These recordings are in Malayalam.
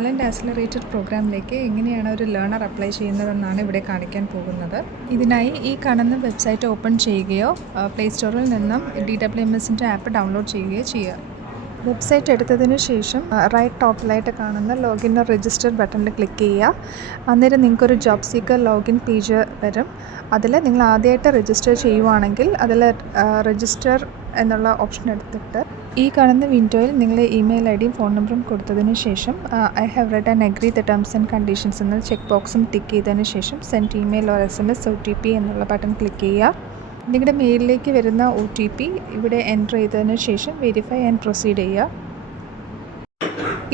ടാലൻറ്റ് ആക്സിലറേറ്റഡ് പ്രോഗ്രാമിലേക്ക് എങ്ങനെയാണ് ഒരു ലേണർ അപ്ലൈ ചെയ്യുന്നതെന്നാണ് ഇവിടെ കാണിക്കാൻ പോകുന്നത്. ഇതിനായി ഈ കാണുന്ന വെബ്സൈറ്റ് ഓപ്പൺ ചെയ്യുകയോ പ്ലേ സ്റ്റോറിൽ നിന്നും DWMSൻ്റെ ആപ്പ് ഡൗൺലോഡ് ചെയ്യുകയോ ചെയ്യുക. വെബ്സൈറ്റ് എടുത്തതിന് ശേഷം റൈറ്റ് ടോപ്പിലായിട്ട് കാണുന്ന ലോഗിൻ ഓർ രജിസ്റ്റർ ബട്ടണിൽ ക്ലിക്ക് ചെയ്യുക. അന്നേരം നിങ്ങൾക്കൊരു ജോബ് സീക്കർ ലോഗിൻ പേജ് വരും. അതിൽ നിങ്ങൾ ആദ്യമായിട്ട് രജിസ്റ്റർ ചെയ്യുവാണെങ്കിൽ അതിൽ രജിസ്റ്റർ എന്നുള്ള ഓപ്ഷൻ എടുത്തിട്ട് ഈ കാണുന്ന വിൻഡോയിൽ നിങ്ങൾ ഇമെയിൽ ഐഡിയും ഫോൺ നമ്പറും കൊടുത്തതിന് ശേഷം I have read and agree the terms and conditions എന്ന ചെക്ക് ബോക്സും ടിക്ക് ചെയ്തതിന് ശേഷം send email or SMS OTP എന്നുള്ള ബട്ടൺ ക്ലിക്ക് ചെയ്യുക. നിങ്ങളുടെ മെയിലിലേക്ക് വരുന്ന OTP ഇവിടെ എൻ്റർ ചെയ്തതിന് ശേഷം വെരിഫൈ ആൻഡ് പ്രൊസീഡ് ചെയ്യുക.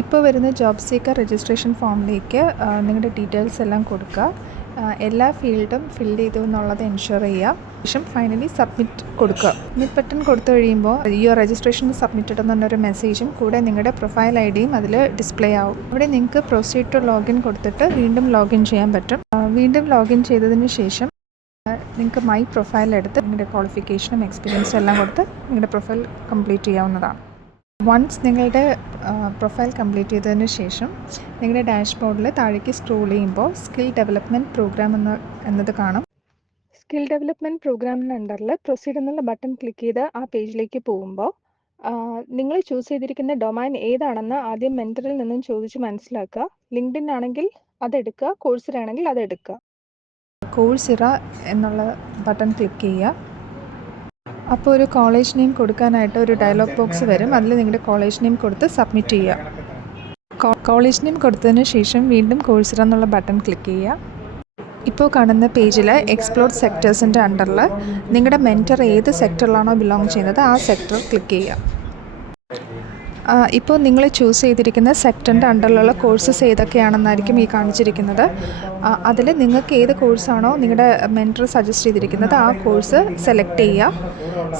ഇപ്പോൾ വരുന്ന ജോബ് സീക്കർ രജിസ്ട്രേഷൻ ഫോമിലേക്ക് നിങ്ങളുടെ ഡീറ്റെയിൽസ് എല്ലാം കൊടുക്കുക. എല്ലാ ഫീൽഡും ഫിൽ ചെയ്തു എന്നുള്ളത് എൻഷുർ ചെയ്യുക. ശേഷം ഫൈനലി സബ്മിറ്റ് കൊടുക്കുക. സബ്മിറ്റ് ബട്ടൺ കൊടുത്തു കഴിയുമ്പോൾ യുവർ രജിസ്ട്രേഷൻ സബ്മിറ്റഡ് എന്നൊരു മെസ്സേജും കൂടെ നിങ്ങളുടെ പ്രൊഫൈൽ ഐഡിയും അതിൽ ഡിസ്പ്ലേ ആവും. ഇവിടെ നിങ്ങൾക്ക് പ്രൊസീഡ് ടു ലോഗിൻ കൊടുത്തിട്ട് വീണ്ടും ലോഗിൻ ചെയ്യാൻ പറ്റും. വീണ്ടും ലോഗിൻ ചെയ്തതിന് ശേഷം നിങ്ങൾക്ക് മൈ പ്രൊഫൈൽ എടുത്ത് നിങ്ങളുടെ ക്വാളിഫിക്കേഷനും എക്സ്പീരിയൻസും എല്ലാം കൊടുത്ത് നിങ്ങളുടെ പ്രൊഫൈൽ കംപ്ലീറ്റ് ചെയ്യാവുന്നതാണ്. വൺസ് നിങ്ങളുടെ പ്രൊഫൈൽ കംപ്ലീറ്റ് ചെയ്തതിന് ശേഷം നിങ്ങളുടെ ഡാഷ്ബോർഡിൽ താഴേക്ക് സ്ക്രോൾ ചെയ്യുമ്പോൾ സ്കിൽ ഡെവലപ്മെൻറ്റ് പ്രോഗ്രാം എന്നത് കാണും. സ്കിൽ ഡെവലപ്മെൻറ്റ് പ്രോഗ്രാമിൻ്റെ അണ്ടറിൽ പ്രൊസീഡ് എന്നുള്ള ബട്ടൺ ക്ലിക്ക് ചെയ്ത് ആ പേജിലേക്ക് പോകുമ്പോൾ നിങ്ങൾ ചൂസ് ചെയ്തിരിക്കുന്ന ഡൊമൈൻ ഏതാണെന്ന് ആദ്യം മെൻറ്ററിൽ നിന്നും ചോദിച്ച് മനസ്സിലാക്കുക. ലിങ്ക്ഡിൻ ആണെങ്കിൽ അതെടുക്കുക, കോഴ്സിറ ആണെങ്കിൽ അതെടുക്കുക. കോഴ്സിറ എന്നുള്ള ബട്ടൺ ക്ലിക്ക് ചെയ്യുക. അപ്പോൾ ഒരു കോളേജ് നെയിം കൊടുക്കാനായിട്ട് ഒരു ഡയലോഗ് ബോക്സ് വരും. അതിൽ നിങ്ങളുടെ കോളേജ് നെയിം കൊടുത്ത് സബ്മിറ്റ് ചെയ്യുക. കോളേജ് നെയിം കൊടുത്തതിന് ശേഷം വീണ്ടും കോഴ്സിറ എന്നുള്ള ബട്ടൺ ക്ലിക്ക് ചെയ്യുക. ഇപ്പോൾ കാണുന്ന പേജിൽ എക്സ്പ്ലോർ സെക്ടേഴ്സിൻ്റെ അണ്ടറിൽ നിങ്ങളുടെ മെൻറ്റർ ഏത് സെക്ടറിലാണോ ബിലോങ് ചെയ്യുന്നത് ആ സെക്ടർ ക്ലിക്ക് ചെയ്യുക. ഇപ്പോൾ നിങ്ങൾ ചൂസ് ചെയ്തിരിക്കുന്ന സെക്ടറിൻ്റെ അണ്ടറിലുള്ള കോഴ്സസ് ഏതൊക്കെയാണെന്നായിരിക്കും ഈ കാണിച്ചിരിക്കുന്നത്. അതിൽ നിങ്ങൾക്ക് ഏത് കോഴ്സാണോ നിങ്ങളുടെ മെൻറ്റർ സജസ്റ്റ് ചെയ്തിരിക്കുന്നത് ആ കോഴ്സ് സെലക്ട് ചെയ്യുക.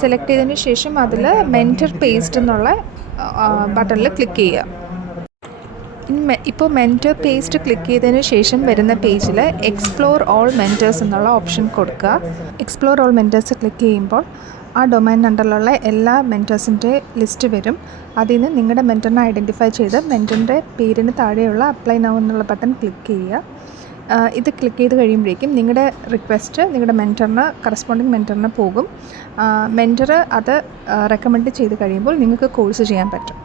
സെലക്ട് ചെയ്തതിന് ശേഷം അതിൽ മെൻറ്റർ പേസ്റ്റ് എന്നുള്ള ബട്ടണിൽ ക്ലിക്ക് ചെയ്യുക. ഇപ്പോൾ മെൻറ്റർ പേസ്റ്റ് ക്ലിക്ക് ചെയ്തതിന് ശേഷം വരുന്ന പേജിൽ എക്സ്പ്ലോർ ഓൾ മെൻറ്റേഴ്സ് എന്നുള്ള ഓപ്ഷൻ കൊടുക്കുക. എക്സ്പ്ലോർ ഓൾ മെൻറ്റേഴ്സ് ക്ലിക്ക് ചെയ്യുമ്പോൾ ആ ഡൊമൈൻ അണ്ടറിലുള്ള എല്ലാ മെൻറ്റേഴ്സിൻ്റെ ലിസ്റ്റ് വരും. അതിൽ നിന്ന് നിങ്ങളുടെ മെൻറ്ററിനെ ഐഡൻറ്റിഫൈ ചെയ്ത് മെൻറ്ററിൻ്റെ പേരിന് താഴെയുള്ള അപ്ലൈ നൗ എന്നുള്ള ബട്ടൺ ക്ലിക്ക് ചെയ്യുക. ഇത് ക്ലിക്ക് ചെയ്ത് കഴിയുമ്പോഴേക്കും നിങ്ങളുടെ റിക്വസ്റ്റ് നിങ്ങളുടെ കറസ്പോണ്ടിങ് മെൻറ്ററിന് പോകും. മെൻറ്റർ അത് റെക്കമെൻഡ് ചെയ്ത് കഴിയുമ്പോൾ നിങ്ങൾക്ക് കോഴ്സ് ചെയ്യാൻ പറ്റും.